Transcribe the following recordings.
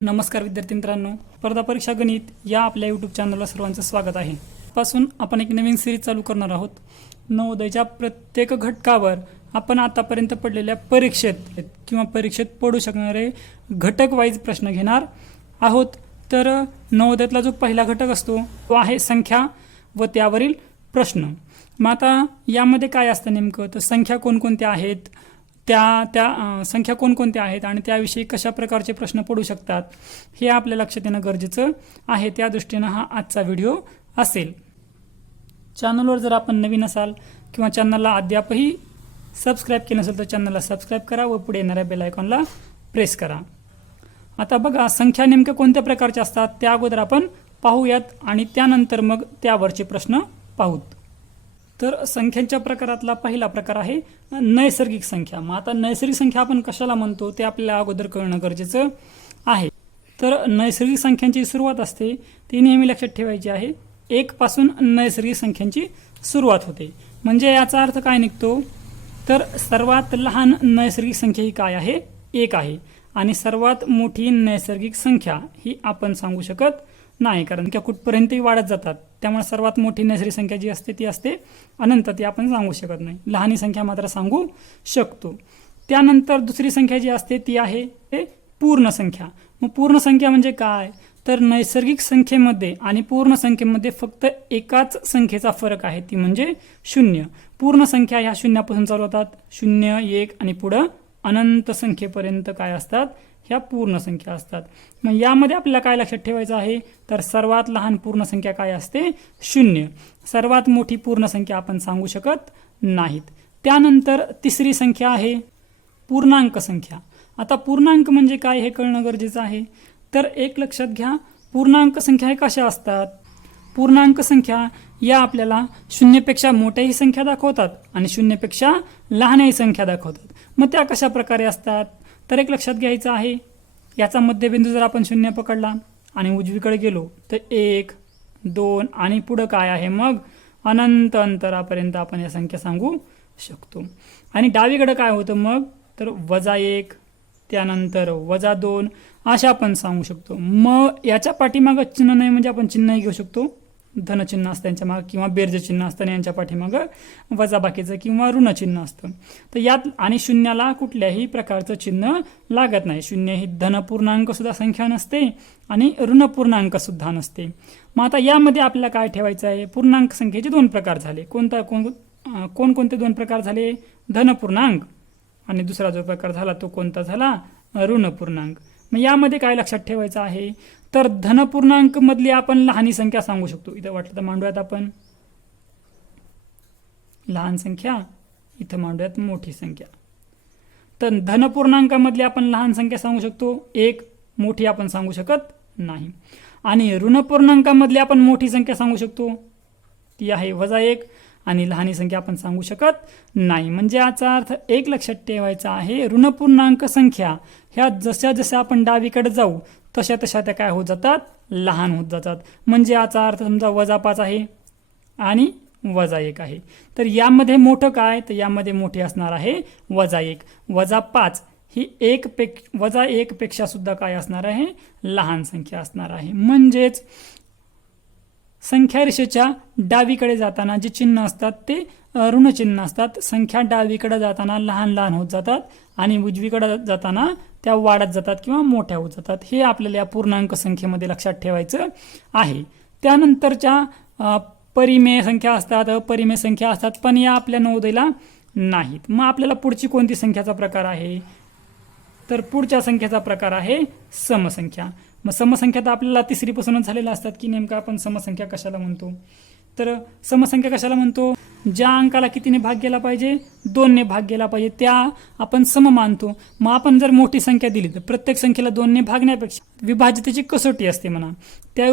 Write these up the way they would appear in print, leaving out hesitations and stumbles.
नमस्कार विद्यार्थी मित्रांनो, स्पर्धा परीक्षा गणित या आपल्या यूट्यूब चॅनलला सर्वांचं स्वागत आहे. पासून आपण एक नवीन सिरीज चालू करणार आहोत. नवोदयच्या प्रत्येक घटकावर आपण आतापर्यंत पडलेल्या परीक्षेत किंवा परीक्षेत पडू शकणारे घटक वाईज प्रश्न घेणार आहोत. तर नवोदयातला जो पहिला घटक असतो तो आहे संख्या व त्यावरील प्रश्न. मग आता यामध्ये काय असतं नेमकं, तर संख्या कोणकोणत्या आहेत, त्या संख्या कोणकोणत्या आहेत आणि त्याविषयी कशा प्रकारचे प्रश्न पडू शकतात हे आपल्या लक्षात येणं गरजेचं आहे. त्या दृष्टीनं हा आजचा व्हिडिओ असेल. चॅनलवर जर आपण नवीन असाल किंवा चॅनलला अद्यापही सबस्क्राईब केलं नसेल तर चॅनलला सबस्क्राईब करा व पुढे येणाऱ्या बेल आयकॉनला प्रेस करा. आता बघा, संख्या नेमक्या कोणत्या प्रकारच्या असतात त्या अगोदर आपण पाहूयात आणि त्यानंतर मग त्यावरचे प्रश्न पाहूत. तर संख्यांच्या प्रकारातला पहिला प्रकार आहे नैसर्गिक संख्या. मग आता नैसर्गिक संख्या आपण कशाला म्हणतो ते आपल्याला अगोदर कळणं गरजेचं आहे. तर नैसर्गिक संख्यांची सुरुवात असते ती नेहमी लक्षात ठेवायची आहे. 1 पासून नैसर्गिक संख्यांची सुरुवात होते. म्हणजे याचा अर्थ काय निघतो, तर सर्वात लहान नैसर्गिक संख्या ही काय आहे, 1 आहे. आणि सर्वात मोठी नैसर्गिक संख्या ही आपण सांगू शकत नाही, कारण त्या कुठपर्यंतही वाढत जातात. त्यामुळे सर्वात मोठी नैसर्गिक संख्या जी असते ती असते अनंत, ती आपण सांगू शकत नाही. लहानी संख्या मात्र सांगू शकतो. त्यानंतर दुसरी संख्या जी असते ती आहे ते पूर्ण संख्या. मग पूर्ण संख्या म्हणजे काय, तर नैसर्गिक संख्येमध्ये आणि पूर्ण संख्येमध्ये फक्त एकाच संख्येचा फरक आहे, ती म्हणजे 0. पूर्ण संख्या ह्या शून्यापासून चालू होतात, 0, 1 आणि पुढं अनंत संख्येपर्यंत काय असतात, ह्या पूर्ण संख्या असतात. मग यामध्ये आपल्याला काय लक्षात ठेवायचं आहे, तर सर्वात लहान पूर्ण संख्या काय असते, 0. सर्वात मोठी पूर्ण संख्या आपण सांगू शकत नाहीत. त्यानंतर तिसरी संख्या आहे पूर्णांक संख्या. आता पूर्णांक म्हणजे काय हे कळणं गरजेचं आहे. तर एक लक्षात घ्या, पूर्णांक संख्या हे कशा असतात, पूर्णांक संख्या या आपल्याला 0पेक्षा मोठ्याही संख्या दाखवतात आणि 0पेक्षा लहानही संख्या दाखवतात. मग त्या कशा प्रकारे असतात, तर एक लक्षात घ्यायचं आहे, याचा मध्यबिंदू जर आपण 0 पकडला आणि उजवीकडे गेलो तर 1, 2 आणि पुढं काय आहे मग अनंत अंतरापर्यंत आपण या संख्या सांगू शकतो. आणि डावीकडे काय होतं मग, तर -1, त्यानंतर -2 अशा आपण सांगू शकतो. मग याच्या पाठीमागं चिन्ह नाही म्हणजे आपण चिन्हही घेऊ शकतो, धनचिन्ह असतं यांच्या मागं किंवा बेरज चिन्ह असतं आणि यांच्या पाठीमागं वजाबाकीचं किंवा ऋण चिन्ह असतं. तर यात आणि शून्याला कुठल्याही प्रकारचं चिन्ह लागत नाही. 0 ही धनपूर्णांक सुद्धा संख्या नसते आणि ऋणपूर्णांक सुद्धा नसते. मग आता यामध्ये आपल्याला काय ठेवायचं आहे, पूर्णांक संख्येचे 2 प्रकार झाले. कोणकोणते 2 प्रकार झाले, धनपूर्णांक आणि दुसरा जो प्रकार झाला तो कोणता झाला, ऋणपूर्णांक. मग यामध्ये काय लक्षात ठेवायचं आहे, तर धनपूर्णांक मधली आपण लहानी संख्या सांगू शकतो. इथं वाटलं तर मांडूयात आपण लहान संख्या, इथं मांडूयात मोठी संख्या. तर धनपूर्णांकामधली आपण लहान संख्या सांगू शकतो 1, मोठी आपण सांगू शकत नाही. आणि ऋणपूर्णांकामधली आपण मोठी संख्या सांगू शकतो, ती आहे -1 आणि लहानी संख्या आपण सांगू शकत नाही. म्हणजे याचा अर्थ एक लक्षात ठेवायचा आहे, ऋणपूर्णांक संख्या ह्या जशा जशा आपण डावीकडे जाऊ तशा तशा त्या काय होत जातात, लहान होत जातात. म्हणजे याचा अर्थ समजा -5 आहे आणि -1 आहे, तर यामध्ये मोठं काय, तर यामध्ये मोठे असणार आहे -1. -5 ही -1 पेक्षा सुद्धा काय असणार आहे, लहान संख्या असणार आहे. म्हणजेच संख्या रेषेच्या डावीकडे जाताना जे चिन्ह असतात ते ऋण चिन्ह असतात. संख्या डावीकडे जाताना लहान लहान होत जातात आणि उजवीकडे जाताना त्या वाढत जातात किंवा मोठ्या होत जातात. हे आपल्याला या पूर्णांक संख्येमध्ये लक्षात ठेवायचं आहे. त्यानंतरच्या परिमेय संख्या असतात, अपरिमेय संख्या असतात, पण या आपल्या नवोदयला नाहीत. मग आपल्याला पुढची कोणती संख्याचा प्रकार आहे, तर पुढच्या संख्येचा प्रकार आहे समसंख्या. मग समसंख्या तर आपल्याला 3री पासूनच झालेल्या असतात की नेमकं आपण समसंख्या कशाला म्हणतो, तर समसंख्या कशाला म्हणतो, ज्या अंकाला कितीने भाग गेला पाहिजे, 2ने भाग गेला पाहिजे, त्या आपण सम मानतो. मग आपण जर मोठी संख्या दिली तर प्रत्येक संख्येला 2ने भागण्यापेक्षा विभाजितेची कसोटी असते म्हणा, त्या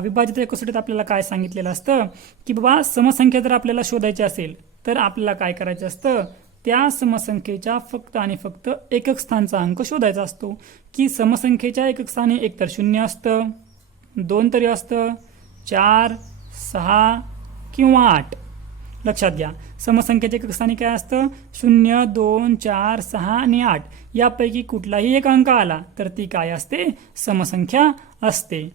विभाजितेच्या कसोटीत आपल्याला काय सांगितलेलं असतं की बाबा समसंख्या जर आपल्याला शोधायची असेल तर आपल्याला काय करायचं असतं, त्या समसंख्येच्या फक्त आणि फक्त एकक स्थानचा अंक शोधायचा असतो. की समसंख्येच्या एकक स्थानी एकतर 0 असतं, 2 तरी असतं, 4, 6 किंवा 8 लक्षात घ्या, समसंख्येच्या एकक स्थानी काय असतं? 0, 2, 4, 6 आणि 8 यापैकी कुठलाही एक अंक आला तर ती काय असते? समसंख्या असते.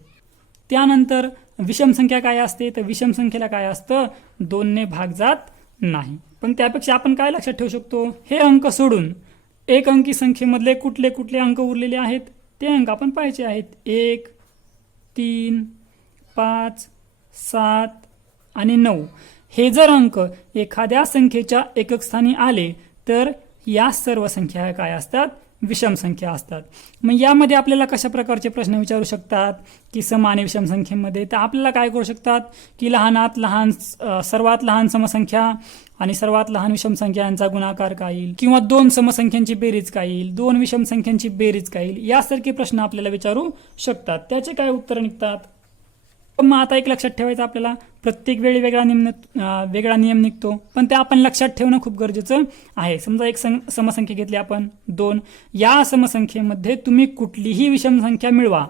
त्यानंतर विषम संख्या काय असते? तर विषम संख्येला काय असतं? 2 ने भाग जात नाही. पण त्यापेक्षा आपण काय लक्षात ठेवू शकतो? हे अंक सोडून एक अंकी संख्येमधले कुठले कुठले अंक उरलेले आहेत ते अंक आपण पाहायचे आहेत. 1, 3, 5, 7 आणि 9 हे जर अंक एखाद्या संख्येच्या एकक स्थानी आले तर या सर्व संख्या काय असतात? विषम संख्या असतात. मग यामध्ये आपल्याला कशा प्रकारचे प्रश्न विचारू शकतात की सम आणि विषम संख्येमध्ये? तर आपल्याला काय करू शकतात की लहानात लहान सर्वात लहान समसंख्या आणि सर्वात लहान विषम संख्या यांचा गुणाकार काय येईल, किंवा 2 समसंख्यांची बेरीज काय येईल, 2 विषम संख्यांची बेरीज काय येईल, यासारखे प्रश्न आपल्याला विचारू शकतात. त्याचे काय उत्तर निघतात? मग आता एक लक्षात ठेवायचं आपल्याला, प्रत्येक वेळी वेगळा नियम निघतो, पण ते आपण लक्षात ठेवणं खूप गरजेचं आहे. समजा एक समसंख्या घेतली आपण 2, या समसंख्येमध्ये तुम्ही कुठलीही विषम संख्या मिळवा,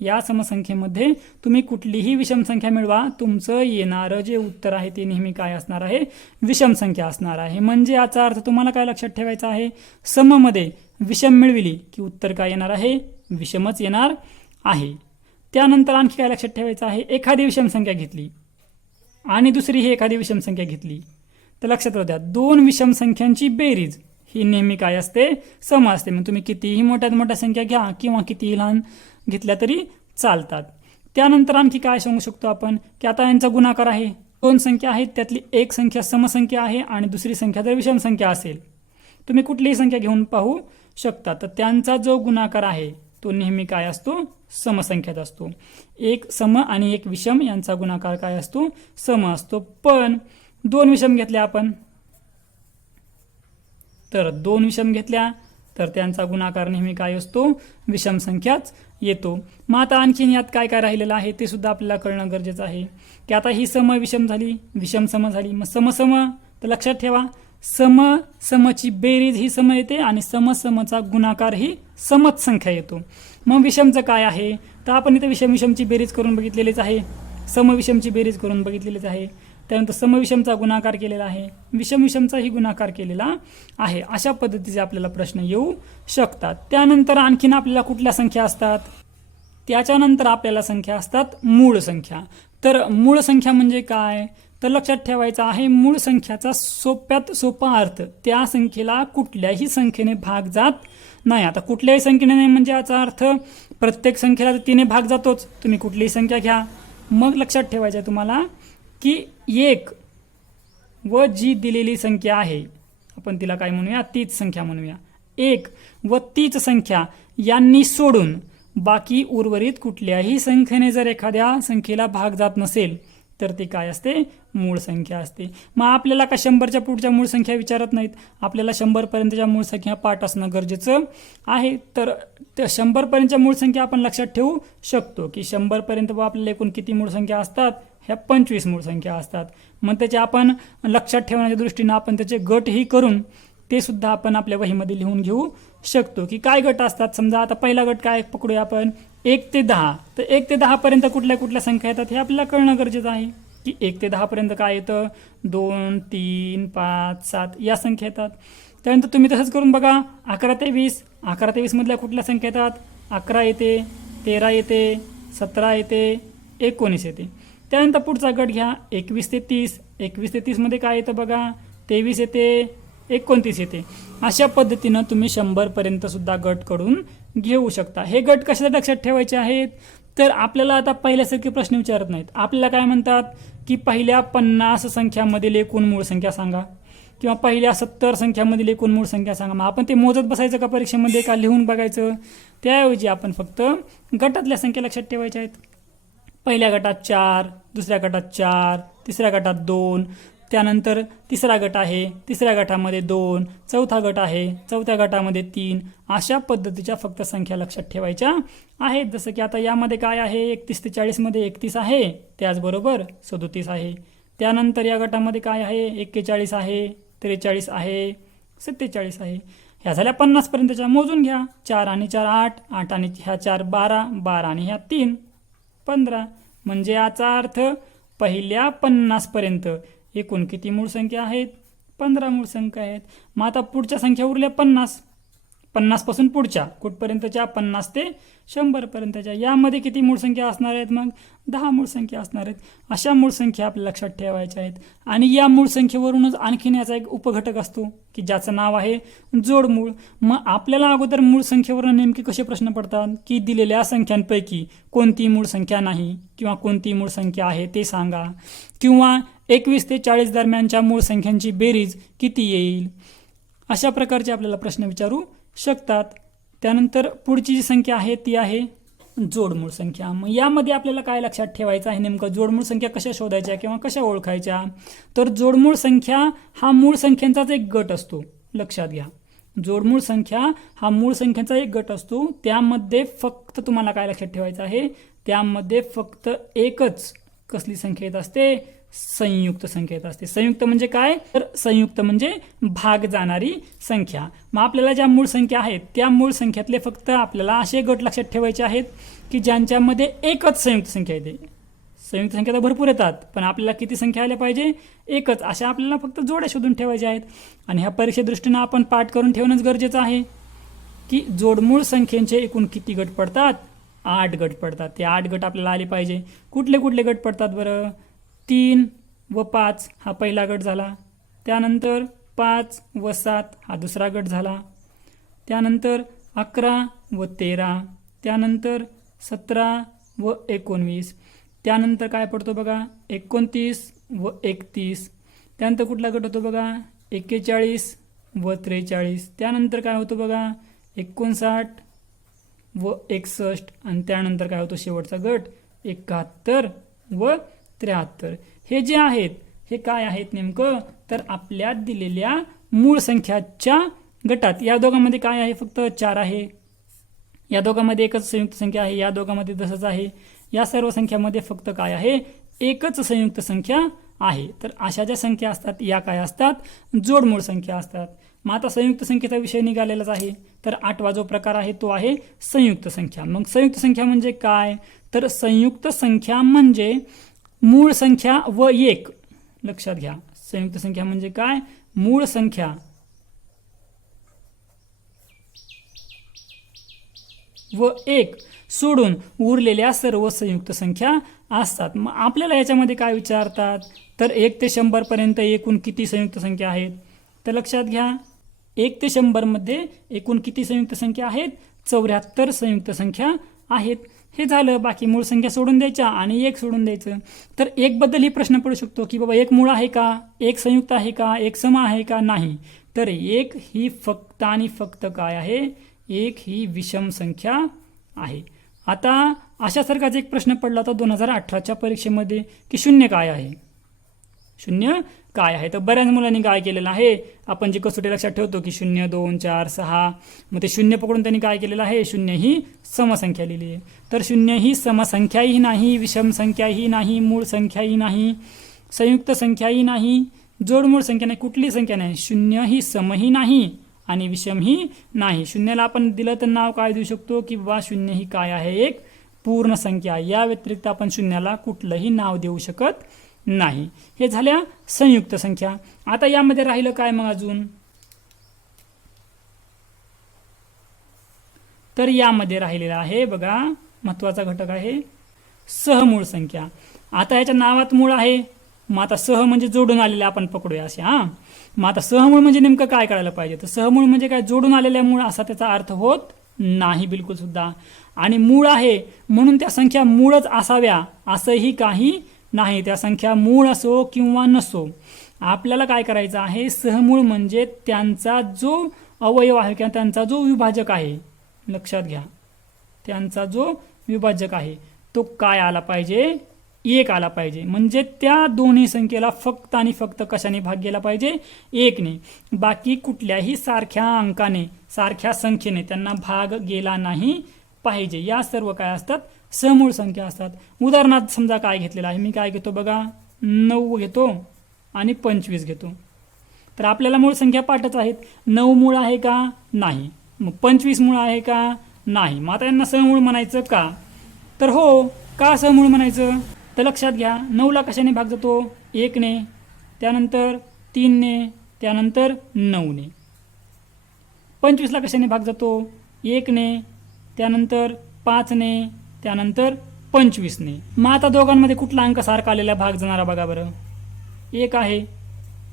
या समसंख्येमध्ये तुम्ही कुठलीही विषम संख्या मिळवा, तुमचं येणारं जे उत्तर आहे ते नेहमी काय असणार आहे? विषम संख्या असणार आहे. म्हणजे याचा अर्थ तुम्हाला काय लक्षात ठेवायचा आहे? सममध्ये विषम मिळविली की उत्तर काय येणार आहे? विषमच येणार आहे. त्यानंतर आणखी काय लक्षात ठेवायचं आहे? एखादी विषम संख्या घेतली आणि दुसरी ही एखादी विषम संख्या घेतली तर लक्षात राहू द्या, 2 विषम संख्यांची बेरीज ही नेहमी काय असते? सम असते. मग तुम्ही कितीही मोठ्यात मोठ्या संख्या घ्या किंवा कितीही लहान घेतल्या तरी चालतात. त्यानंतर आणखी काय सांगू शकतो आपण की आता यांचा गुणाकार आहे, 2 संख्या आहेत, त्यातली एक संख्या समसंख्या आहे आणि दुसरी संख्या जर विषम संख्या असेल, तुम्ही कुठलीही संख्या घेऊन पाहू शकता, तर त्यांचा जो गुणाकार आहे तो नेहमी काय असतो? समसंख्यात असतो. एक सम आणि एक विषम यांचा गुणाकार काय असतो? सम असतो. पण 2 विषम घेतल्या आपण, तर 2 विषम घेतल्या तर त्यांचा गुणाकार नेहमी काय असतो? विषम संख्याच येतो. मग आता आणखीन यात काय काय राहिलेलं आहे ते सुद्धा आपल्याला कळणं गरजेचं आहे की आता ही सम विषम झाली, विषम सम झाली, मग सम तर लक्षात ठेवा, समची बेरीज ही सम येते आणि समचा गुणाकार ही समच संख्या येतो. मग विषमचं काय आहे? तर आपण इथे विषमची बेरीज करून बघितलेलीच आहे, समविषमची बेरीज करून बघितलेलीच आहे, त्यानंतर समविषमचा गुणाकार केलेला आहे, विषमचाही गुणाकार केलेला आहे. अशा पद्धतीचे आपल्याला प्रश्न येऊ शकतात. त्यानंतर आणखीन आपल्याला कुठल्या संख्या असतात? त्याच्यानंतर आपल्याला संख्या असतात मूळ संख्या. तर मूळ संख्या म्हणजे काय? तर लक्षात ठेवायचं आहे, मूळ संख्याचा सोप्यात सोपा अर्थ, त्या संख्येला कुठल्याही संख्येने भाग जात नाही. आता कुठल्याही संख्येने नाही म्हणजे याचा अर्थ प्रत्येक संख्येला 3 ने भाग जातोच. तुम्ही कुठलीही संख्या घ्या. मग लक्षात ठेवायचं आहे तुम्हाला की 1 व जी दिलेली संख्या आहे आपण तिला काय म्हणूया? तीच संख्या म्हणूया. 1 व तीच संख्या यांनी सोडून बाकी उर्वरित कुठल्याही संख्येने जर एखाद्या संख्येला भाग जात नसेल तर ती काय असते? मूळ संख्या असते. मग आपल्याला का 100च्या पुढच्या मूळ संख्या विचारत नाहीत, आपल्याला 100 पर्यंतच्या मूळ संख्या पाठ असणं गरजेचं आहे. तर 100 पर्यंतच्या मूळ संख्या आपण लक्षात ठेवू शकतो की 100 पर्यंत आपल्याला एकूण किती मूळ संख्या असतात? ह्या 25 मूळ संख्या असतात. मग त्याचे आपण लक्षात ठेवण्याच्या दृष्टीनं आपण त्याचे गटही करून ते सुद्धा आपण आपल्या वहीमध्ये लिहून घेऊ शकतो की काय गट असतात. समजा आता पहिला गट काय पकडूया आपण? 1 ते 10. तर 1 ते 10 पर्यंत कुठल्या कुठल्या संख्या येतात हे आपल्याला कळणं गरजेचं आहे की 1 ते 10 पर्यंत काय येतं? 2, 3, 5, 7 या संख्या येतात. त्यानंतर तुम्ही तसंच करून बघा, 11 ते 20. 11 ते 20 मधल्या कुठल्या संख्या येतात? 11 येते, 13 येते, 17 येते, 19 येते. त्यानंतर पुढचा गट घ्या, 21 ते 30. 21 ते 30 मध्ये काय येतं बघा? 23 येते, 29 येते. अशा पद्धतीनं तुम्ही 100 पर्यंत सुद्धा गट कडून घेऊ शकता. हे गट कशाला लक्षात ठेवायचे आहेत? तर आपल्याला आता पहिल्यासारखे प्रश्न विचारत नाहीत. आपल्याला काय म्हणतात की पहिल्या 50 संख्यामधील एकूण मूळ संख्या सांगा किंवा पहिल्या 70 संख्यामधील एकूण मूळ संख्या सांगा. मग आपण ते मोजत बसायचं का परीक्षेमध्ये, का लिहून बघायचं? त्याऐवजी आपण फक्त गटातल्या संख्या लक्षात ठेवायच्या आहेत. पहिल्या गटात 4, दुसऱ्या गटात 4, तिसऱ्या गटात 2, त्यानंतर तिसरा गट आहे, तिसऱ्या गटामध्ये 2, चौथा गट आहे, चौथ्या गटामध्ये 3. अशा पद्धतीच्या फक्त संख्या लक्षात ठेवायच्या आहेत. जसं की आता यामध्ये काय आहे? 31 ते 40 मध्ये 31 आहे, त्याचबरोबर 37 आहे. त्यानंतर या गटामध्ये काय आहे? 41 आहे, 43 आहे, 47 आहे. ह्या झाल्या 50 पर्यंतच्या. मोजून घ्या, 4 आणि 4 8, 8 आणि ह्या 4 12, 12 आणि ह्या 3 15. म्हणजे याचा अर्थ पहिल्या 50 पर्यंत एकूण किती मूळ संख्या आहेत? 15 मूळ संख्या आहेत. मग आता पुढच्या संख्या उरल्या 50. 50 पासून पुढच्या कुठपर्यंतच्या? 50 ते 100 पर्यंतच्या. यामध्ये किती मूळ संख्या असणार आहेत? मग 10 मूळ संख्या असणार आहेत. अशा मूळ संख्या आपल्या लक्षात ठेवायच्या आहेत. आणि या मूळ संख्येवरूनच आणखीन याचा एक उपघटक असतो की ज्याचं नाव आहे जोडमूळ. मग आपल्याला अगोदर मूळ संख्येवरून नेमके कसे प्रश्न पडतात की दिलेल्या संख्यांपैकी कोणती मूळ संख्या नाही किंवा कोणती मूळ संख्या आहे ते सांगा, किंवा 21 ते 40 दरम्यानच्या मूळ संख्यांची बेरीज किती येईल. अशा प्रकारचे आपल्याला प्रश्न विचारू शकतात. त्यानंतर पुढची जी संख्या आहे ती आहे जोडमूळ संख्या. मग यामध्ये आपल्याला काय लक्षात ठेवायचं आहे? नेमकं जोडमूळ संख्या कशा शोधायच्या किंवा कशा ओळखायच्या? तर जोडमूळ संख्या हा मूळ संख्यांचाच एक गट असतो. लक्षात घ्या, जोडमूळ संख्या हा मूळ संख्यांचा एक गट असतो. त्यामध्ये फक्त तुम्हाला काय लक्षात ठेवायचं आहे? त्यामध्ये फक्त एकच कसली संख्या येत असते? संयुक्त संख्या येत असते. संयुक्त म्हणजे काय? तर संयुक्त म्हणजे भाग जाणारी संख्या. मग आपल्याला ज्या मूळ संख्या आहेत त्या मूळ संख्यातले फक्त आपल्याला असे गट लक्षात ठेवायचे आहेत की ज्यांच्यामध्ये एकच संयुक्त संख्या येते. संयुक्त संख्या तर भरपूर येतात, पण आपल्याला किती संख्या आल्या पाहिजे? एकच. अशा आपल्याला फक्त जोड्या शोधून ठेवायच्या आहेत. आणि ह्या परीक्षेदृष्टीनं आपण पाठ करून ठेवणंच गरजेचं आहे की जोडमूळ संख्येचे एकूण किती गट पडतात? 8 गट पडतात. ते 8 गट आपल्याला आले पाहिजे. कुठले कुठले गट पडतात बरं? 3 व 5 हा पहिला गट झाला. त्यानंतर 5 व 7 हा दुसरा गट झाला. त्यानंतर 11 व 13. त्यानंतर 17 व 19. त्यानंतर काय पडतो बघा? 29 व 31. त्यानंतर कुठला गट होतो बघा? 41 व 43. त्यानंतर काय होतो बघा? 59 व 61. आणि त्यानंतर काय होतो शेवटचा गट? 71 व 73. हे जे आहेत हे काय आहेत नेमकं? तर आपल्या दिलेल्या मूळ संख्याच्या गटात. या दोघांमध्ये काय आहे? फक्त 4 आहे. या दोघांमध्ये एकच संयुक्त संख्या आहे. या दोघांमध्ये तसंच आहे. या सर्व संख्यामध्ये फक्त काय आहे? एकच संयुक्त संख्या आहे. तर अशा ज्या संख्या असतात या काय असतात? जोडमूळ संख्या असतात. मग आता संयुक्त संख्येचा विषय निघालेलाच आहे. तर 8वा जो प्रकार आहे तो आहे संयुक्त संख्या. मग संयुक्त संख्या म्हणजे काय? तर संयुक्त संख्या म्हणजे मूळ संख्या व एक. लक्षात घ्या, संयुक्त संख्या म्हणजे काय? मूळ संख्या व एक सोडून उरलेल्या सर्व संयुक्त संख्या असतात. मग आपल्याला याच्यामध्ये काय विचारतात? तर 1 ते 100 पर्यंत एकूण किती संयुक्त संख्या आहेत? तर लक्षात घ्या, 1 ते 100 मध्ये एकूण किती संयुक्त संख्या आहेत? 74 संयुक्त संख्या आहेत. हे झालं. बाकी मूळ संख्या सोडून द्यायच्या आणि एक सोडून द्यायचं. तर एक बद्दलही प्रश्न पडू शकतो की बाबा एक मूळ आहे का? एक संयुक्त आहे का? एक सम आहे का? नाही. तर एक ही फक्त आणि फक्त काय आहे? एक ही विषम संख्या आहे. आता अशासारखाच एक प्रश्न पडला होता 2018च्या परीक्षेमध्ये की शून्य काय आहे? शून्य काय आहे? तर बऱ्याच मुलांनी काय केलेलं आहे? आपण जी कसोटी लक्षात ठेवतो की 0, 2, 4, 6, मग ते शून्य पकडून त्यांनी काय केलेलं आहे? शून्य ही समसंख्या लिहिली आहे. तर शून्य ही समसंख्याही नाही, विषम संख्याही नाही, मूळ संख्याही नाही, संयुक्त संख्याही नाही, जोडमूळ संख्या नाही, कुठली संख्या नाही. शून्य ही समही नाही आणि विषमही नाही. शून्याला आपण दिलं तर नाव काय देऊ शकतो की बाबा शून्य ही काय आहे? एक पूर्ण संख्या. या व्यतिरिक्त आपण शून्याला कुठलंही नाव देऊ शकत नाही. हे झाल्या संयुक्त संख्या. आता यामध्ये राहिलं काय मग अजून? तर यामध्ये राहिलेला आहे बघा महत्वाचा घटक आहे सहमूळ संख्या. आता याच्या नावात मूळ आहे. मग आता सह म्हणजे जोडून आलेले आपण पकडूया असे. मग आता सहमूळ म्हणजे नेमकं काय करायला पाहिजे? तर सहमूळ म्हणजे काय? जोडून आलेल्या मूळ असा त्याचा अर्थ होत नाही बिलकुल सुद्धा. आणि मूळ आहे म्हणून त्या संख्या मूळच असाव्या असंही काही नाही. त्या संख्या मूळ असो किंवा नसो, आपल्याला काय करायचं आहे? सहमूळ म्हणजे त्यांचा जो अवयव आहे किंवा त्यांचा जो विभाजक आहे, लक्षात घ्या, त्यांचा जो विभाजक आहे तो काय आला पाहिजे? एक आला पाहिजे. म्हणजे त्या दोन्ही संख्येला फक्त आणि फक्त कशाने भाग गेला पाहिजे? एकने. बाकी कुठल्याही सारख्या अंकाने, सारख्या संख्येने त्यांना भाग गेला नाही पाहिजे. या सर्व काय असतात? समूळ संख्या असतात. उदाहरणार्थ समजा काय घेतलेलं आहे? मी काय घेतो बघा, 9 घेतो आणि 25 घेतो. तर आपल्याला मूळ संख्या पाठच आहेत. 9 मूळ आहे का? नाही. मग 25 मूळ आहे का? नाही. मग आता यांना समूळ म्हणायचं का? तर हो. का समूळ म्हणायचं? तर लक्षात घ्या, 9ला कशाने भाग जातो? 1ने. त्यानंतर 3ने, त्यानंतर 9ने. 25ला कशाने भाग जातो? 1ने, त्यानंतर 5ने, त्यानंतर 25ने. मग आता दोघांमध्ये कुठला अंक सारखा आलेला भाग जाणारा बघा बरं. 1 आहे.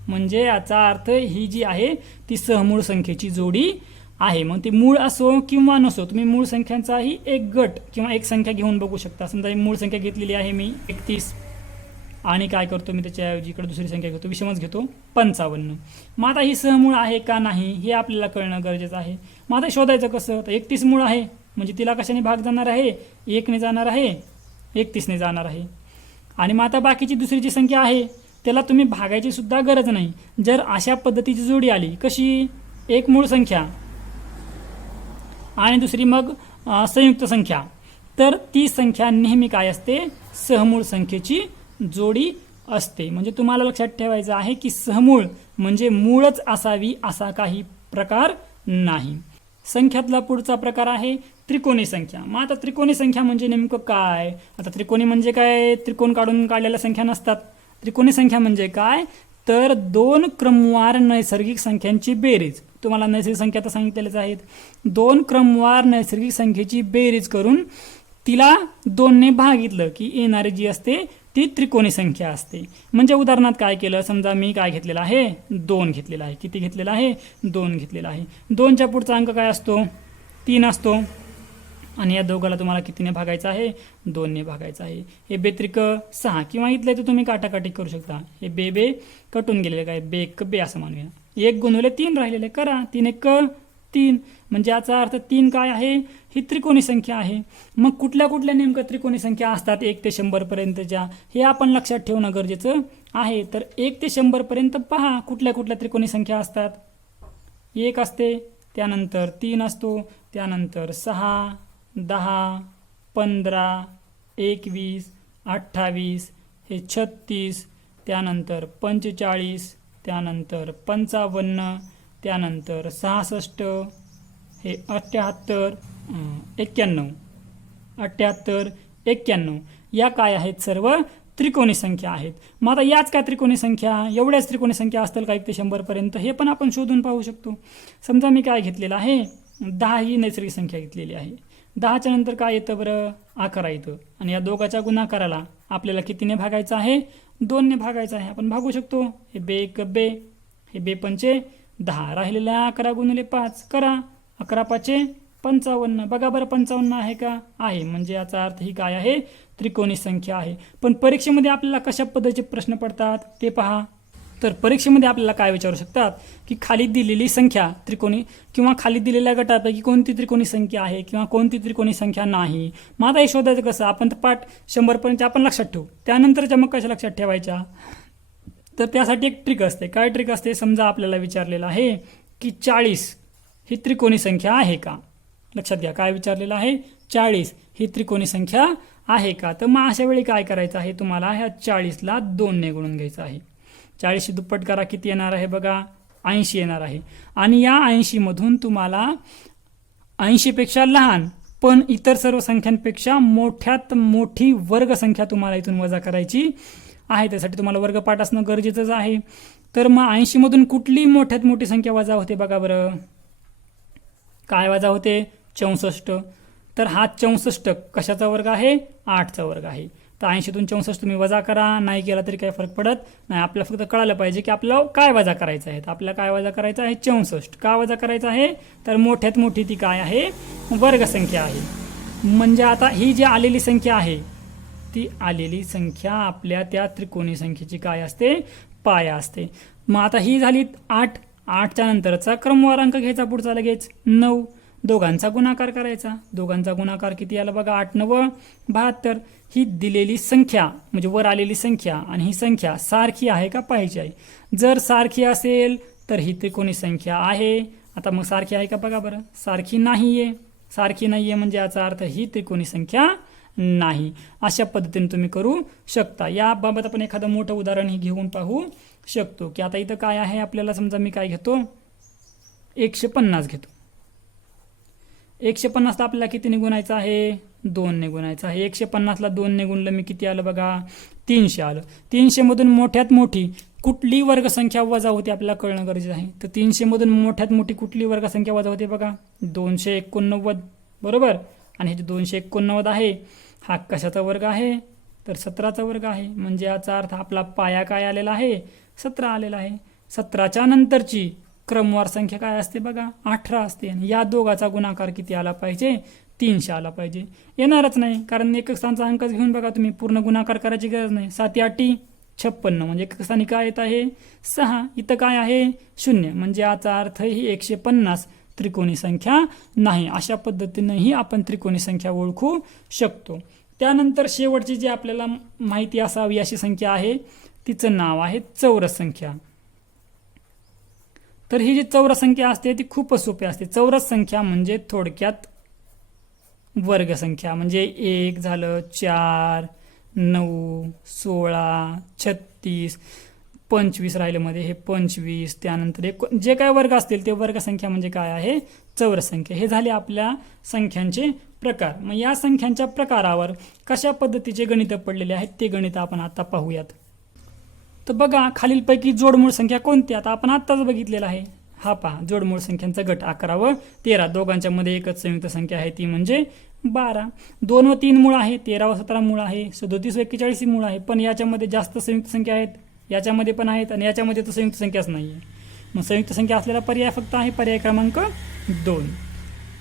म्हणजे याचा अर्थ ही जी आहे ती सहमूळ संख्येची जोडी आहे. मग ती मूळ असो किंवा नसो, तुम्ही मूळ संख्यांचाही एक गट किंवा एक संख्या घेऊन बघू शकता. समजा ही मूळ संख्या घेतलेली आहे मी 31 आणि काय करतो मी त्याच्याऐवजी इकडे दुसरी संख्या घेतो, विषमच घेतो 55. मग आता ही सहमूळ आहे का नाही हे आपल्याला कळणं गरजेचं आहे. मग आता शोधायचं कसं? तर 31 मूळ आहे म्हणजे तिला कशाने भाग जाणार आहे? 1ने जाणार आहे, 31ने जाणार आहे. आणि मग आता बाकीची दुसरी जी संख्या आहे त्याला तुम्ही भागायची सुद्धा गरज नाही. जर अशा पद्धतीची जोडी आली, कशी? एक मूळ संख्या आणि दुसरी मग संयुक्त संख्या, तर ती संख्या नेहमी काय असते? सहमूळ संख्येची जोडी असते. म्हणजे तुम्हाला लक्षात ठेवायचं आहे की सहमूळ म्हणजे मूळच असावी असा काही प्रकार नाही. संख्यातला पुढचा प्रकार आहे त्रिकोणी संख्या. मग आता त्रिकोणी संख्या म्हणजे नेमकं काय? आता त्रिकोणी म्हणजे काय? त्रिकोण काढून काढलेल्या संख्या नसतात. त्रिकोणी संख्या म्हणजे काय? तर 2 क्रमवार नैसर्गिक संख्यांची बेरीज. तुम्हाला नैसर्गिक संख्या तर सांगितलेल्याच आहेत. 2 क्रमवार नैसर्गिक संख्येची बेरीज करून तिला 2ने भागितलं की येणारी जी असते ती त्रिकोणी संख्या असते. म्हणजे उदाहरणार्थ काय केलं? समजा मी काय घेतलेला आहे? 2 घेतलेला आहे. किती घेतलेला आहे? 2 घेतलेला आहे. 2च्या पुढचा अंक काय असतो? 3 असतो. आणि या दोघाला तुम्हाला कितीने भागायचं आहे? 2ने भागायचं आहे. हे बेत्रिक 6 किंवा इथले तर तुम्ही काटाकाटी करू शकता. हे बे बे कटून गेलेले काय? बे क बे असं मानूया. 1 गुणिले 3 राहिलेले करा. 3 1 3. म्हणजे याचा अर्थ 3 काय आहे? ही त्रिकोणी संख्या आहे. मग कुठल्या कुठल्या नेमकं त्रिकोणी संख्या असतात 1 ते 100 पर्यंतच्या हे आपण लक्षात ठेवणं गरजेचं आहे. तर 1 ते 100 पर्यंत पहा कुठल्या कुठल्या त्रिकोणी संख्या असतात. 1 असते, त्यानंतर 3 असतो, त्यानंतर 6, 10, 15, 21, 28, हे 36, त्यानंतर 45, त्यानंतर 55, त्यानंतर 66, हे 78, 91, 78, 91 या काय आहेत? सर्व त्रिकोणी संख्या आहेत. मग आता याच काय त्रिकोणी संख्या? एवढ्याच त्रिकोणी संख्या असतील का 1 ते 100 पर्यंत? हे पण आपण शोधून पाहू शकतो. समजा मी काय घेतलेलं आहे? 10 ही नैसर्गिक संख्या घेतलेली आहे. 10च्या नंतर काय येतं बरं? 11 येतं. आणि या दोघाच्या गुणाकाराला आपल्याला कितीने भागायचं आहे? 2ने भागायचं आहे. आपण भागू शकतो. हे बे 1 बे, हे बे 5 10, राहिलेल्या 11 गुणिले 5 करा. 11 5 55. बघा बरं 55 आहे का? आहे. म्हणजे याचा अर्थ ही काय आहे? त्रिकोणी संख्या आहे. पण परीक्षेमध्ये आपल्याला कशा पद्धतीचे प्रश्न पडतात ते पहा. तर परीक्षेमध्ये आपल्याला काय विचारू शकतात की खाली दिलेली संख्या त्रिकोणी किंवा खाली दिलेल्या गटापैकी कोणती त्रिकोणी संख्या आहे किंवा कोणती त्रिकोणी संख्या नाही. मग आता हे शोधायचं कसं? आपण तर पाठ 100 पर्यंत आपण लक्षात ठेवू, त्यानंतरच्या मग कशा लक्षात ठेवायच्या? तर त्यासाठी एक ट्रिक असते. काय ट्रिक असते? समजा आपल्याला विचारलेलं आहे की 40 ही त्रिकोणी संख्या आहे का? लक्षात घ्या, काय विचारलेलं आहे? 40 ही त्रिकोणी संख्या आहे का? तर मग अशा वेळी काय करायचं आहे? तुम्हाला ह्या 40ला 2ने गुणून घ्यायचं आहे. 40 दुप्पट करा, किती येणार आहे बघा? 80 येणार आहे. आणि या 80 मधून तुम्हाला 80 पेक्षा लहान पण इतर सर्व संख्यांपेक्षा मोठ्यात मोठी वर्ग संख्या तुम्हाला इथून वजा करायची आहे. त्यासाठी तुम्हाला वर्गपाठ असणं गरजेचंच आहे. तर मग 80 मधून कुठली मोठ्यात मोठी संख्या वजा होते बघा बरं? काय वजा होते? 64. तर हा 64 कशाचा वर्ग आहे? 8चा वर्ग आहे. तर 80तून 64 तुम्ही वजा करा. नाही केला तरी काही फरक पडत नाही. आपल्याला फक्त कळायला पाहिजे की आपल्याला काय वजा करायचं आहे. तर आपल्याला काय वजा करायचं आहे? 64. का वजा करायचं आहे? तर मोठ्यात मोठी ती काय आहे? वर्ग संख्या आहे. म्हणजे आता ही जी आलेली संख्या आहे ती आलेली संख्या आपल्या त्या त्रिकोणी संख्येची काय असते? पाया असते. मग आता ही झाली 8. 8च्या नंतरचा क्रमवार अंक घ्यायचा पुढचा लगेच 9. दोघांचा गुणाकार करायचा. दोघांचा गुणाकार किती आला बघा? 8 9 72. ही दिलेली संख्या म्हणजे वर आलेली संख्या आणि ही संख्या सारखी आहे का पाहिजे आहे. जर सारखी असेल तर ही त्रिकोणी संख्या आहे. आता मग सारखी आहे का बघा बरं? सारखी नाहीये. सारखी नाहीये म्हणजे याचा अर्थ ही त्रिकोणी संख्या नाही. अशा पद्धतीने तुम्ही करू शकता. याबाबत आपण एखादं मोठं उदाहरण ही घेऊन पाहू शकतो की आता इथं काय आहे आपल्याला. समजा मी काय घेतो? 150 घेतो. 150 आपल्याला कितीने गुणायचं आहे? 2 ने गुणायचं आहे. 150ला 2 ने गुणलं मी किती आलं बघा, 300 आलं. 300 मधून मोठ्यात मोठी कुठली वर्गसंख्या वजा होते आपल्याला कळणं गरजेचं आहे. तर 300 मधून मोठ्यात मोठी कुठली वर्गसंख्या वजा होते बघा, 289, बरोबर. आणि हे जे 289 आहे हा कशाचा वर्ग आहे, तर 17चा वर्ग आहे. म्हणजे याचा अर्थ आपला पाया काय आलेला आहे, 17 आलेला आहे. 17च्या नंतरची क्रमवार संख्या काय असते बघा, 18 असते. आणि या दोघाचा गुणाकार किती आला पाहिजे, 300 आला पाहिजे. येणारच नाही, कारण एकक स्थानचा अंकच घेऊन बघा तुम्ही, पूर्ण गुणाकार करायची गरज नाही. 7×8 56, म्हणजे एकक स्थानी काय येत आहे 6, इथं काय आहे 0, म्हणजे याचा अर्थ ही 150 त्रिकोणी संख्या नाही. अशा पद्धतीनेही आपण त्रिकोणी संख्या ओळखू शकतो. त्यानंतर शेवटची जी आपल्याला माहिती असावी अशी संख्या आहे तिचं नाव आहे चौरस संख्या. तर ही जी चौरस संख्या असते ती खूपच सोपी असते. चौरस संख्या म्हणजे थोडक्यात वर्गसंख्या, म्हणजे 1 झालं, 4, 9, 16, 36, 25 राहिलं मध्ये, हे 25, त्यानंतर जे काय वर्ग असतील ते वर्गसंख्या म्हणजे काय आहे, चौरस संख्या. हे झाले आपल्या संख्यांचे प्रकार. मग या संख्यांच्या प्रकारावर कशा पद्धतीचे गणित पडलेले आहेत ते गणित आपण आता पाहूयात. तर बघा, खालीलपैकी जोडमूळ संख्या कोणती, आता आपण आत्ताच बघितलेला आहे. हा पहा, जोडमूळ संख्यांचा गट 11 व 13, दोघांच्या मध्ये एकच संयुक्त संख्या आहे ती म्हणजे 12. 2 व 3 मूळ आहे, 13 व 17 मूळ आहे, 37 व 41 मूळ आहे. पण याच्यामध्ये जास्त संयुक्त संख्या आहेत, याच्यामध्ये पण आहेत, आणि याच्यामध्ये तर संयुक्त संख्याच नाही आहे. मग संयुक्त संख्या असलेला पर्याय फक्त आहे पर्याय क्रमांक 2.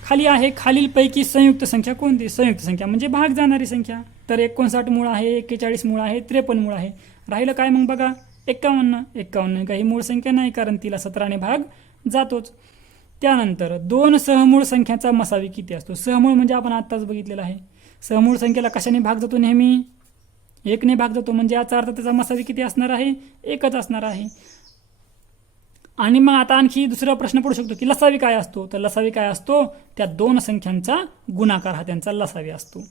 खाली आहे, खालीलपैकी संयुक्त संख्या कोणती, संयुक्त संख्या म्हणजे भाग जाणारी संख्या. तर 59 मूळ आहे, 41 मूळ आहे, 53 मूळ आहे. राहिलं काय मग बघा, 51 काही मूळ संख्या नाही, कारण तिला 17ने भाग जातोच. त्यानंतर 2 सहमूळ संख्याचा मसावी किती असतो. सहमूळ म्हणजे आपण आत्ताच बघितलेला आहे. सहमूळ संख्येला कशाने भाग जातो, नेहमी 1 ने भाग जातो, म्हणजे याचा अर्थ त्याचा मसावी किती असणार आहे, 1च असणार आहे. आणि मग आता आणखी दुसरा प्रश्न पडू शकतो की लसावी काय असतो. तर लसावी काय असतो, त्या 2 संख्यांचा गुणाकार हा त्यांचा लसावी असतो.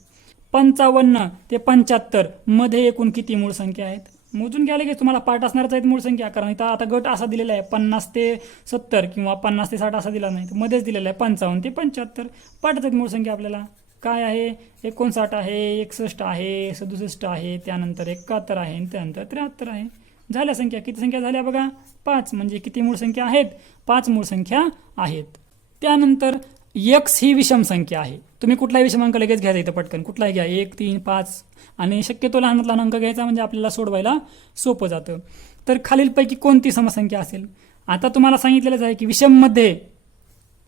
55 ते 75 मध्ये एकूण किती मूळ संख्या आहेत, मोजून घ्यायला की तुम्हाला पाठ असणारच आहेत मूळ संख्या, कारण इथं आता गट असा दिलेला आहे 50 ते 70 किंवा 50 ते 60 असा दिला नाही, तर मध्येच दिलेला आहे 55 ते 75. पाठच आहेत मूळ संख्या आपल्याला. काय आहे, 59 आहे, 61 आहे, 67 आहे, त्यानंतर 71 आहे, आणि त्यानंतर 73 आहे. झाल्या संख्या, किती संख्या झाल्या बघा, 5. म्हणजे किती मूळ संख्या आहेत, 5 मूळ संख्या आहेत. त्यानंतर x ही विषम संख्या आहे. तुम्ही कुठलाही विषमांक लगेच घ्यायचा इथं पटकन, कुठलाही घ्या, 1, 3, 5, आणि शक्यतो लहानात लहान अंक घ्यायचा म्हणजे आपल्याला सोडवायला सोपं जातं. तर खालीलपैकी कोणती समसंख्या असेल. आता तुम्हाला सांगितलेलंच आहे की विषममध्ये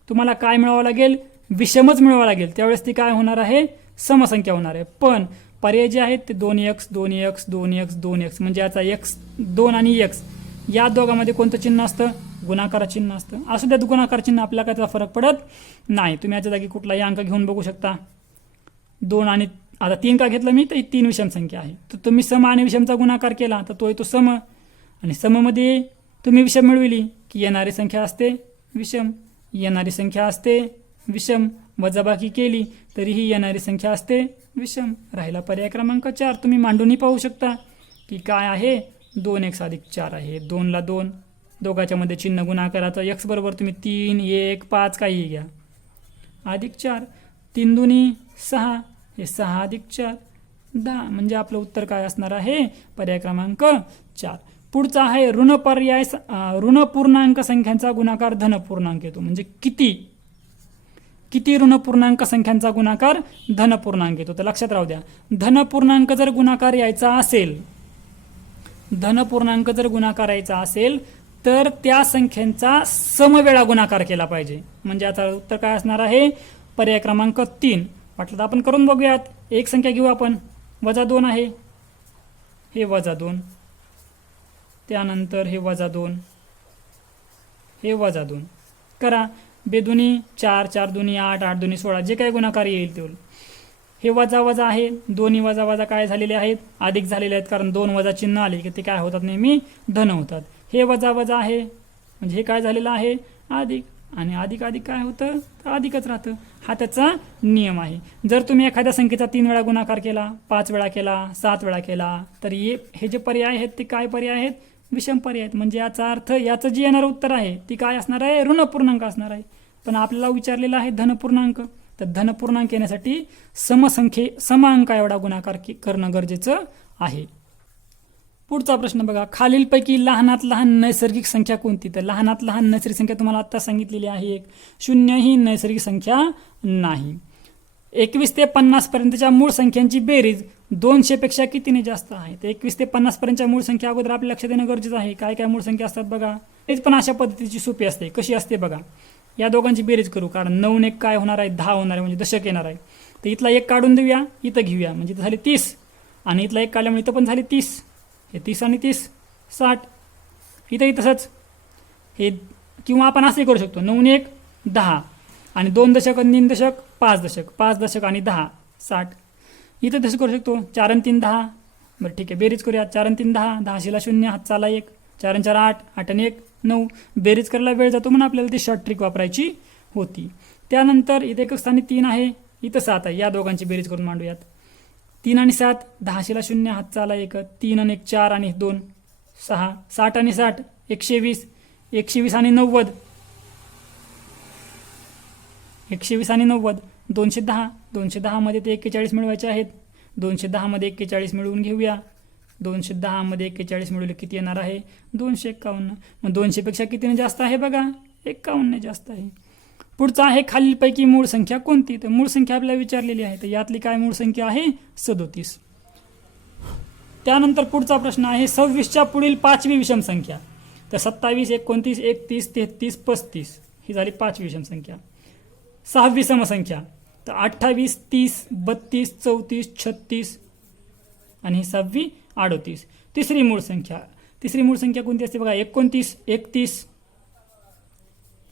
तुम्हाला काय मिळवावं लागेल, विषमच मिळवावं लागेल, त्यावेळेस ती काय होणार आहे, समसंख्या होणार आहे. पण पर्याय जे आहेत ते 2x 2x 2x 2x, म्हणजे याचा x 2 आणि x या दोघांमध्ये कोणतं चिन्ह असतं, गुणाकार चिन्ह असतं. असू द्या गुणाकार चिन्ह, आपल्याला काय त्याचा फरक पडत नाही. तुम्ही याच्या जागी कुठलाही अंक घेऊन बघू शकता. 2 आणि आता 3 का घेतलं मी, तर ही 3 विषम संख्या आहे. तर तुम्ही सम आणि विषमचा गुणाकार केला तर तो येतो सम, आणि सममध्ये तुम्ही विषम मिळविली की येणारी संख्या असते विषम, येणारी संख्या असते विषम, वजाबाकी केली तरीही येणारी संख्या असते विषम. राहिला पर्याय क्रमांक 4. तुम्ही मांडूनही पाहू शकता की काय आहे, 2x अधिक 4 आहे. 2 ला 2, दोघांच्या मध्ये चिन्ह गुणाकाराचं, x बरोबर तुम्ही 3, 1, 5 काही घ्या, अधिक 4, 3 दुनी 6, हे 6 अधिक 4 10, म्हणजे आपलं उत्तर काय असणार आहे, पर्याय क्रमांक 4. पुढचा आहे ऋण पूर्णांक संख्यांचा गुणाकार धन पूर्णांक येतो. म्हणजे किती ऋण पूर्णांक संख्यांचा गुणाकार धन पूर्णांक येतो. तर लक्षात राहू द्या, धन पूर्णांक जर गुणाकार यायचा असेल तर त्या संख्येचा समवेळा गुणाकार केला पाहिजे. म्हणजे याचा उत्तर काय असणार आहे, पर्याय क्रमांक 3. वाटलं तर आपण करून बघूयात. एक संख्या घेऊ आपण, -2 आहे, हे -2, त्यानंतर हे -2, हे -2 करा. बेदुनी 4, 4 दुनी 8, 8 दुनी 16, जे काही गुणाकार येईल ते. हे वजा आहे, दोन्ही वजा काय झालेले आहेत, अधिक झालेले आहेत, कारण 2 वजा चिन्ह आले की ते काय होतात, नेहमी धन होतात. हे वजा आहे, म्हणजे हे काय झालेलं आहे, अधिक, आणि अधिक काय होतं, तर अधिकच राहतं. हा त्याचा नियम आहे. जर तुम्ही एखाद्या संख्येचा 3 वेळा गुणाकार केला, 5 वेळा केला, 7 वेळा केला, तर हे जे पर्याय आहेत ते काय पर्याय आहेत, विषम पर्याय आहेत. म्हणजे याचा अर्थ याचं जे येणारं उत्तर आहे ती काय असणार आहे, ऋण पूर्णांक असणार आहे. पण आपल्याला विचारलेला आहे धन पूर्णांक, तर धनपूर्णांक येण्यासाठी सम अंक एवढा गुणाकार करणं गरजेचं आहे. पुढचा प्रश्न बघा, खालीलपैकी लहानात लहान नैसर्गिक संख्या कोणती? तर लहानात लहान नैसर्गिक संख्या तुम्हाला आता सांगितलेली आहे एक. 0 ही नैसर्गिक संख्या नाही. 21 ते 50 पर्यंतच्या मूळ संख्यांची बेरीज 200 पेक्षा कितीने जास्त आहे? तर 21 ते 50 पर्यंतच्या मूळ संख्या अगोदर आपल्या लक्षात येणं गरजेचं आहे. काय काय मूळ संख्या असतात बघा. तेच पण अशा पद्धतीची सोपी असते. कशी असते बघा, या दोघांची बेरीज करू, कारण 9 ने काय होणार आहे? 10 होणार आहे, म्हणजे दशक येणार आहे. तर इथला एक काढून देऊया, इथं घेऊया, म्हणजे इथं झाले 30, आणि इथला एक काढल्यामुळे इथं पण झाले 30. हे 30 आणि 30 60. इथंही तसंच हे, किंवा आपण असे करू शकतो, 9 ने 1 10, आणि 2 दशक आणि 3 दशक 5 दशक, 5 दशक आणि 10 60. इथं तसं करू शकतो, 4 आणि 3 10. बरं ठीक आहे, बेरीज करूया. 4 आणि 3 10, 10 शिला 0, हातचा आला 1, 4 आणि 4 8, 8 आणि 1 9. बेरीज करायला वेळ जातो म्हणून आपल्याला ती शॉर्ट ट्रिक वापरायची होती. त्यानंतर इथे एकक स्थानी 3 आहे, इथं 7 आहे. या दोघांची बेरीज करून मांडूयात. 3 आणि 7, 10 शिला 0, हातचा आला 1, 3 आणि 1 4 आणि 2 6, 60 आणि 60 120, 120 आणि 90, 120 आणि 90, 210. 210 मध्ये ते 41 मिळवायचे आहेत. 210 मध्ये 41 मिळवून घेऊया. 210 मध्ये 41 मिळवले किती येणार आहे? 251. मग 200 पेक्षा कितीने जास्त आहे बघा? 51 ने जास्त आहे. पुढचा आहे, खालीलपैकी मूळ संख्या कोणती? तर मूळ संख्या आपल्याला विचारलेली आहे, तर यातली काय मूळ संख्या आहे? 37. त्यानंतर पुढचा प्रश्न आहे, 26च्या पुढील 5वी विषम संख्या. तर 27 29 31 33 35 ही झाली 5वी विषम संख्या. 6वी समसंख्या, तर 28 30 32 34 36, आणि ही 6वी 38. तिसरी मूळ संख्या, तिसरी मूळ संख्या कोणती असते बघा? 29 31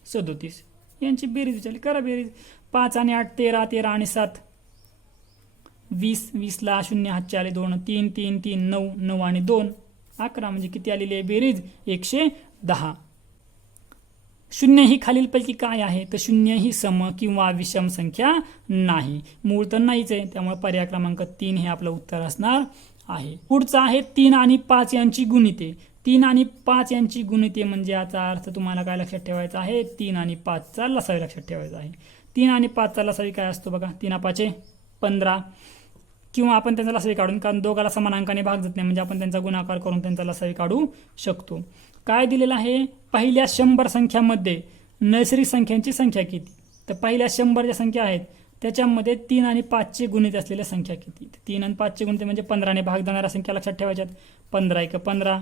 37. यांची बेरीज विचारली, करा बेरीज. 5 आणि 8 13, 13 आणि 7 20, 20 ला 0 हातचे आले 2, 3 3 3 9, 9 आणि 2 11, म्हणजे किती आलेली आहे बेरीज? 110. 0 ही खालीलपैकी काय आहे? तर 0 ही सम किंवा विषम संख्या नाही. मूळ तर नाहीच आहे, त्यामुळे पर्याय क्रमांक 3 हे आपलं उत्तर असणार आहे. पुढचं आहे 3 आणि 5 यांची गुणिते. 3 आणि 5 यांची गुणिते म्हणजे याचा अर्थ तुम्हाला काय लक्षात ठेवायचा आहे? 3 आणि 5 चा लसावी लक्षात ठेवायचा आहे. 3 आणि 5 चा लसावी काय असतो बघा? 3 5 15, किंवा आपण त्यांचा लसावी काढून, कारण दोघाला समान अंकाने भाग जात नाही, म्हणजे आपण त्यांचा गुणाकार करून त्यांचा लसावी काढू शकतो. काय दिलेलं आहे? पहिल्या 100 संख्यामध्ये नैसर्गिक संख्यांची संख्या किती? तर पहिल्या 100 ज्या संख्या आहेत त्याच्यामध्ये 3 आणि 5 चे गुणित असलेल्या संख्या किती? 3 आणि 5 चे गुणित म्हणजे 15 ने भाग जाणाऱ्या संख्या लक्षात ठेवायच्यात. 15 1 15,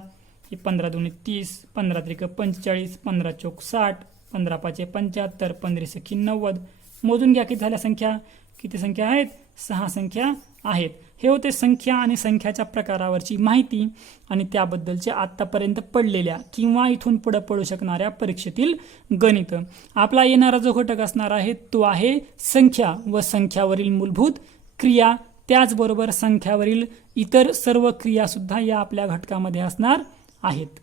15 2 30, 15 3 45, 15 4 60, 15 5 75, 15 6 90. मोजून घ्या किती झाल्या संख्या? किती संख्या आहेत? 6 संख्या आहेत. हे होते संख्या आणि संख्याच्या प्रकारावरची माहिती आणि त्याबद्दलच्या आतापर्यंत पडलेल्या किंवा इथून पुढे पडू शकणाऱ्या परीक्षेतील गणित. आपला येणारा जो घटक असणार आहे तो आहे संख्या व संख्यावरील मूलभूत क्रिया. त्याचबरोबर संख्यावरील इतर सर्व क्रिया सुद्धा या आपल्या घटकामध्ये असणार आहेत.